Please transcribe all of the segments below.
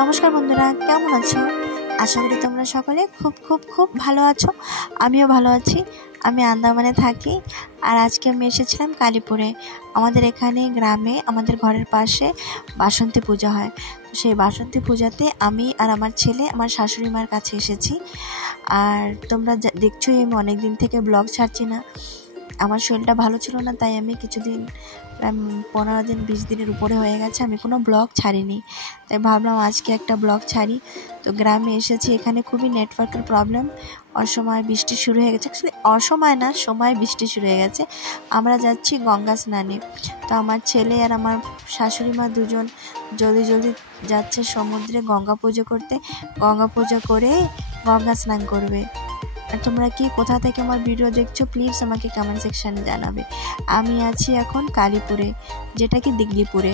নমস্কার বন্ধুরা, কেমন আছো? আশা করি তোমরা সকলে খুব খুব খুব ভালো আছো। আমিও ভালো আছি। আমি আন্দামানে থাকি, আর আজকে আমি এসেছিলাম কালীপুরে। আমাদের এখানে গ্রামে আমাদের ঘরের পাশে বাসন্তী পূজা হয়। তো সেই বাসন্তী পূজাতে আমি আর আমার ছেলে আমার শাশুড়ি মার কাছে এসেছি। আর তোমরা দেখছোই আমি অনেক দিন থেকে ব্লগ ছাড়ছি না। আমার শরীরটা ভালো ছিল না, তাই আমি কিছুদিন 15 দিন 20 দিনের উপরে হয়ে গেছে আমি কোনো ব্লগ ছাড়িনি। তাই ভাবলাম আজকে একটা ব্লগ ছাড়ি। তো গ্রামে এসেছি, এখানে খুবই নেটওয়ার্কের প্রবলেম। অসময় বৃষ্টি শুরু হয়ে গেছে, অ্যাকচুয়ালি অসময় না, সময় বৃষ্টি শুরু হয়ে গেছে। আমরা যাচ্ছি গঙ্গা স্নানে। তো আমার ছেলে আর আমার শাশুড়ি মা দুজন জলদি জলদি যাচ্ছে সমুদ্রে গঙ্গা পুজো করতে। গঙ্গা পুজো করে গঙ্গা স্নান করবে। আর তোমরা কি কোথা থেকে আমার ভিডিও দেখছো প্লিজ আমাকে কমেন্ট সেকশানে জানাবে। আমি আছি এখন কালীপুরে, যেটা কি দিগলিপুরে।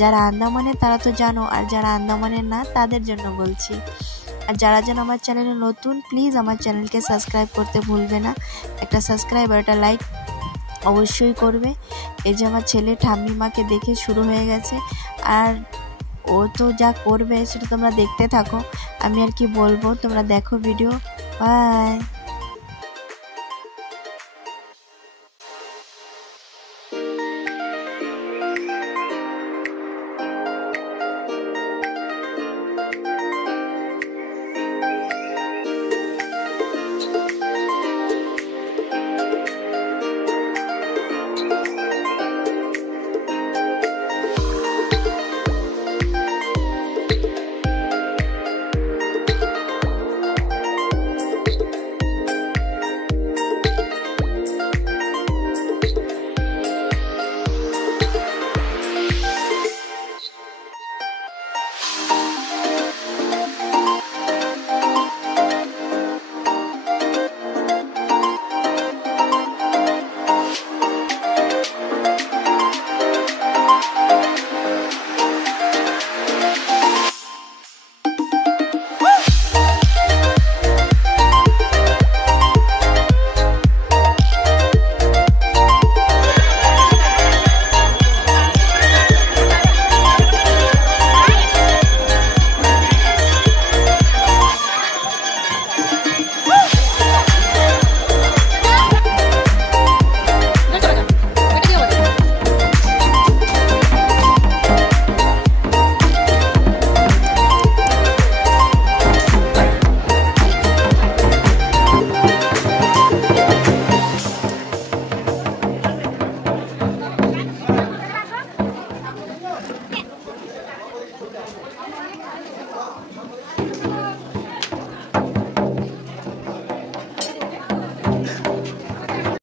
যারা আন্দামানের তারা তো জানো, আর যারা আন্দামানের না তাদের জন্য বলছি। আর যারা যেন আমার চ্যানেলে নতুন, প্লিজ আমার চ্যানেলকে সাবস্ক্রাইব করতে ভুলবে না। একটা সাবস্ক্রাইব আর একটা লাইক অবশ্যই করবে। এই যে আমার ছেলে ঠাম্মিমাকে দেখে শুরু হয়ে গেছে, আর ও তো যা করবে সেটা তোমরা দেখতে থাকো। আমি আর কি বলবো, তোমরা দেখো ভিডিও। বাই।